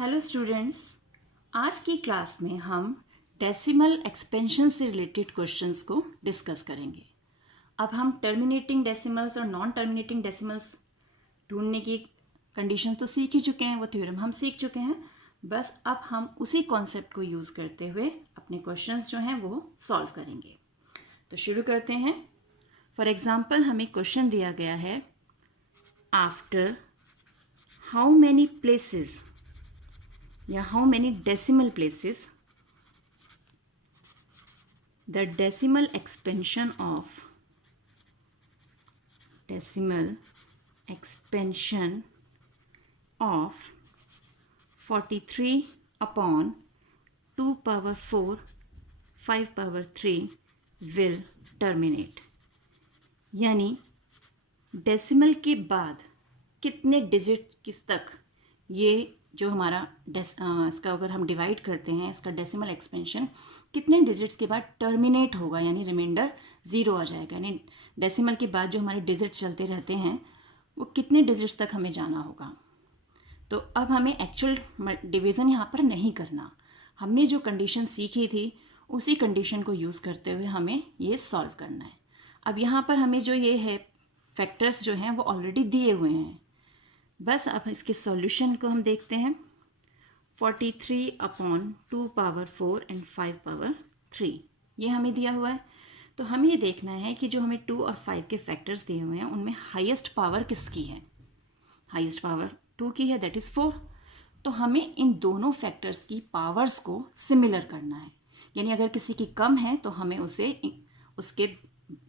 Hello students, आज की class में हम डेसिमल एक्सपेंशन से रिलेटेड क्वेश्चंस को डिस्कस करेंगे। अब हम टर्मिनेटिंग डेसिमल्स और नॉन टर्मिनेटिंग डेसिमल्स ढूंढने की कंडीशन तो सीख ही चुके हैं, वो थ्योरम हम सीख चुके हैं। बस अब हम उसी कॉन्सेप्ट को यूज़ करते हुए अपने क्वेश्चंस जो हैं वो सॉल्व करेंगे। तो शुरू करते हैं। फॉर एग्जाम्पल हमें क्वेश्चन दिया गया है, आफ्टर हाउ मैनी प्लेसेस या how many decimal places the decimal expansion of 43 upon 2 power 4 5 power 3 will terminate। यानी डेसिमल के बाद कितने डिजिट किस तक ये जो हमारा इसका अगर हम डिवाइड करते हैं, इसका डेसिमल एक्सपेंशन कितने डिजिट्स के बाद टर्मिनेट होगा, यानी रिमाइंडर ज़ीरो आ जाएगा। यानी डेसिमल के बाद जो हमारे डिजिट चलते रहते हैं वो कितने डिजिट्स तक हमें जाना होगा। तो अब हमें एक्चुअल डिवीज़न यहाँ पर नहीं करना, हमने जो कंडीशन सीखी थी उसी कंडीशन को यूज़ करते हुए हमें ये सॉल्व करना है। अब यहाँ पर हमें जो ये है फैक्टर्स जो हैं वो ऑलरेडी दिए हुए हैं। बस अब इसके सॉल्यूशन को हम देखते हैं। 43 अपॉन 2 पावर 4 एंड 5 पावर 3 ये हमें दिया हुआ है। तो हमें ये देखना है कि जो हमें 2 और 5 के फैक्टर्स दिए हुए हैं उनमें हाईएस्ट पावर किसकी है। हाईएस्ट पावर 2 की है, दैट इज़ 4। तो हमें इन दोनों फैक्टर्स की पावर्स को सिमिलर करना है, यानी अगर किसी की कम है तो हमें उसे उसके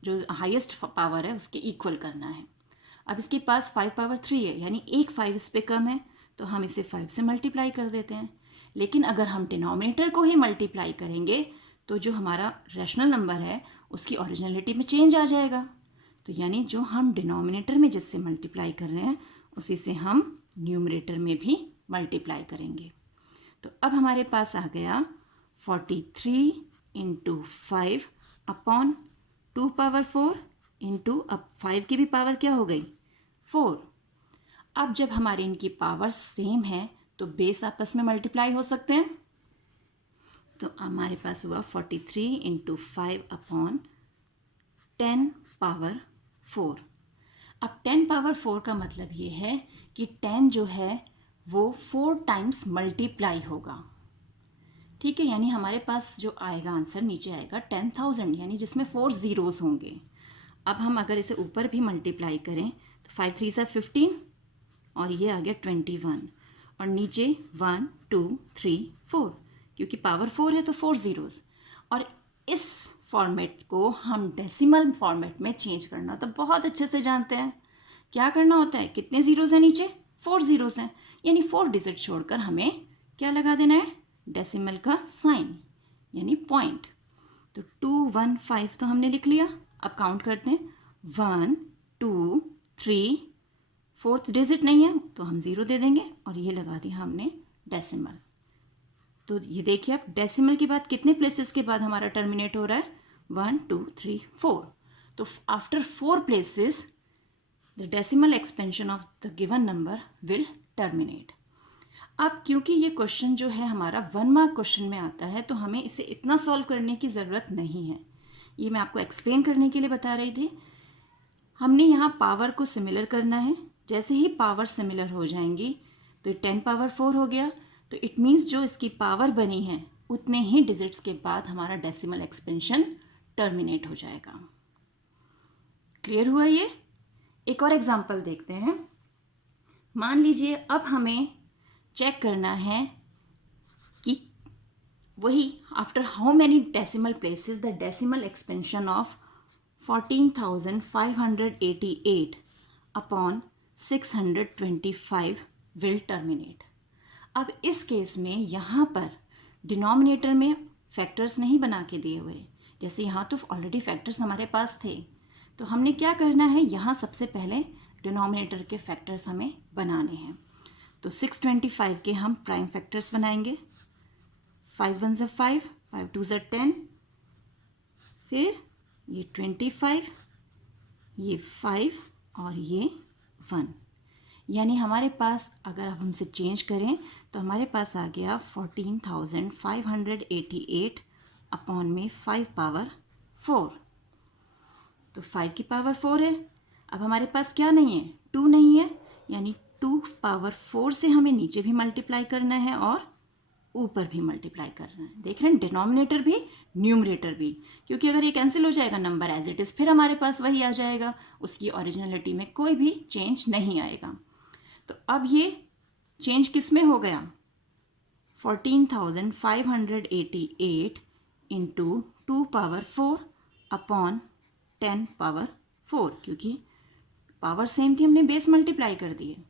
जो हाईएस्ट पावर है उसके इक्वल करना है। अब इसके पास 5 पावर 3 है, यानी एक 5 इस पे कम है तो हम इसे 5 से मल्टीप्लाई कर देते हैं। लेकिन अगर हम डिनोमिनेटर को ही मल्टीप्लाई करेंगे तो जो हमारा रैशनल नंबर है उसकी ओरिजिनलिटी में चेंज आ जाएगा। तो यानी जो हम डिनोमिनेटर में जिससे मल्टीप्लाई कर रहे हैं उसी से हम न्यूमरेटर में भी मल्टीप्लाई करेंगे। तो अब हमारे पास आ गया 43 इंटू 5 अपॉन 2 पावर 4 इंटू, अब 5 की भी पावर क्या हो गई 4। अब जब हमारी इनकी पावर सेम है तो बेस आपस में मल्टीप्लाई हो सकते हैं। तो हमारे पास हुआ 43 इंटू 5 अपॉन 10 पावर 4। अब 10 पावर 4 का मतलब ये है कि 10 जो है वो 4 टाइम्स मल्टीप्लाई होगा। ठीक है, यानी हमारे पास जो आएगा आंसर नीचे आएगा 10,000, यानी जिसमें 4 ज़ीरोज़ होंगे। अब हम अगर इसे ऊपर भी मल्टीप्लाई करें तो 5 3 सा 15 और ये आ गया 21 और नीचे 1 2 3 4, क्योंकि पावर 4 है तो 4 ज़ीरोज़। और इस फॉर्मेट को हम डेसिमल फॉर्मेट में चेंज करना तो बहुत अच्छे से जानते हैं। क्या करना होता है, कितने ज़ीरोज़ हैं नीचे, 4 ज़ीरोज़ हैं, यानी 4 डिजिट छोड़कर हमें क्या लगा देना है, डेसिमल का साइन यानी पॉइंट। तो 215 तो हमने लिख लिया। अब काउंट करते हैं 1 2 3, 4th डिजिट नहीं है तो हम 0 दे देंगे और ये लगा दिया हमने डेसिमल। तो ये देखिए अब डेसिमल के बाद कितने प्लेसेस के बाद हमारा टर्मिनेट हो रहा है, 1 2 3 4। तो after 4 places the decimal expansion of the given number will terminate. अब क्योंकि ये क्वेश्चन जो है हमारा 1 मार्क क्वेश्चन में आता है तो हमें इसे इतना सॉल्व करने की ज़रूरत नहीं है, ये मैं आपको एक्सप्लेन करने के लिए बता रही थी। हमने यहाँ पावर को सिमिलर करना है। जैसे ही पावर सिमिलर हो जाएंगी तो 10 पावर 4 हो गया, तो इट मीन्स जो इसकी पावर बनी है उतने ही डिजिट्स के बाद हमारा डेसिमल एक्सपेंशन टर्मिनेट हो जाएगा। क्लियर हुआ ये? एक और एग्जांपल देखते हैं। मान लीजिए अब हमें चेक करना है कि वही after how many decimal places the decimal expansion of 14,588 upon 625 will terminate. अब इस केस में यहाँ पर डिनोमिनेटर में फैक्टर्स नहीं बना के दिए हुए, जैसे यहाँ तो ऑलरेडी फैक्टर्स हमारे पास थे, तो हमने क्या करना है, यहाँ सबसे पहले डिनोमिनेटर के फैक्टर्स हमें बनाने हैं। तो 625 के हम प्राइम फैक्टर्स बनाएंगे। 5 1 ज़ा 5, 5 2 ज़ा 10, फिर ये 25, ये 5 और ये 1। यानी हमारे पास अगर आप हमसे चेंज करें तो हमारे पास आ गया 14,588 अपॉन में 5 पावर 4। तो 5 की पावर 4 है। अब हमारे पास क्या नहीं है, 2 नहीं है, यानी 2 पावर 4 से हमें नीचे भी मल्टीप्लाई करना है और ऊपर भी मल्टीप्लाई करना है। देख रहे हैं, डिनोमिनेटर भी न्यूमरेटर भी, क्योंकि अगर ये कैंसिल हो जाएगा नंबर एज इट इज़ फिर हमारे पास वही आ जाएगा, उसकी ओरिजिनलिटी में कोई भी चेंज नहीं आएगा। तो अब ये चेंज किस में हो गया, 14,588 इंटू 2 पावर 4 अपॉन 10 पावर 4, क्योंकि पावर सेम थी, हमने बेस मल्टीप्लाई कर दिए।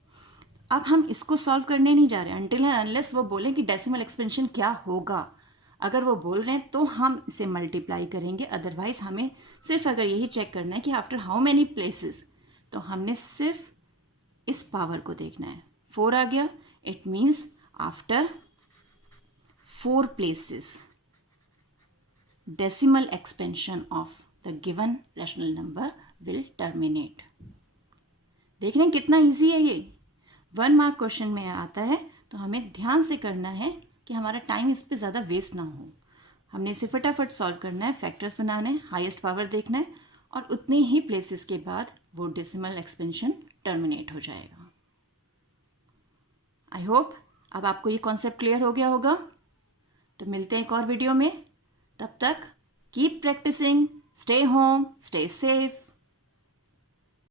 अब हम इसको सॉल्व करने नहीं जा रहे अनटिल एंड अनलेस वो बोलें कि डेसिमल एक्सपेंशन क्या होगा। अगर वो बोल रहे हैं तो हम इसे मल्टीप्लाई करेंगे, अदरवाइज हमें सिर्फ अगर यही चेक करना है कि आफ्टर हाउ मैनी प्लेसेस, तो हमने सिर्फ इस पावर को देखना है। 4 आ गया, it means after 4 places decimal expansion of the given rational number will terminate. देख रहे हैं कितना इजी है ये, 1 मार्क क्वेश्चन में आता है, तो हमें ध्यान से करना है कि हमारा टाइम इस पर ज़्यादा वेस्ट ना हो। हमने इसे फटाफट सॉल्व करना है, फैक्टर्स बनाना है, हाईएस्ट पावर देखना है, और उतने ही प्लेसेस के बाद वो डेसिमल एक्सपेंशन टर्मिनेट हो जाएगा। आई होप अब आपको ये कॉन्सेप्ट क्लियर हो गया होगा। तो मिलते हैं एक और वीडियो में, तब तक keep practising, stay home, stay safe.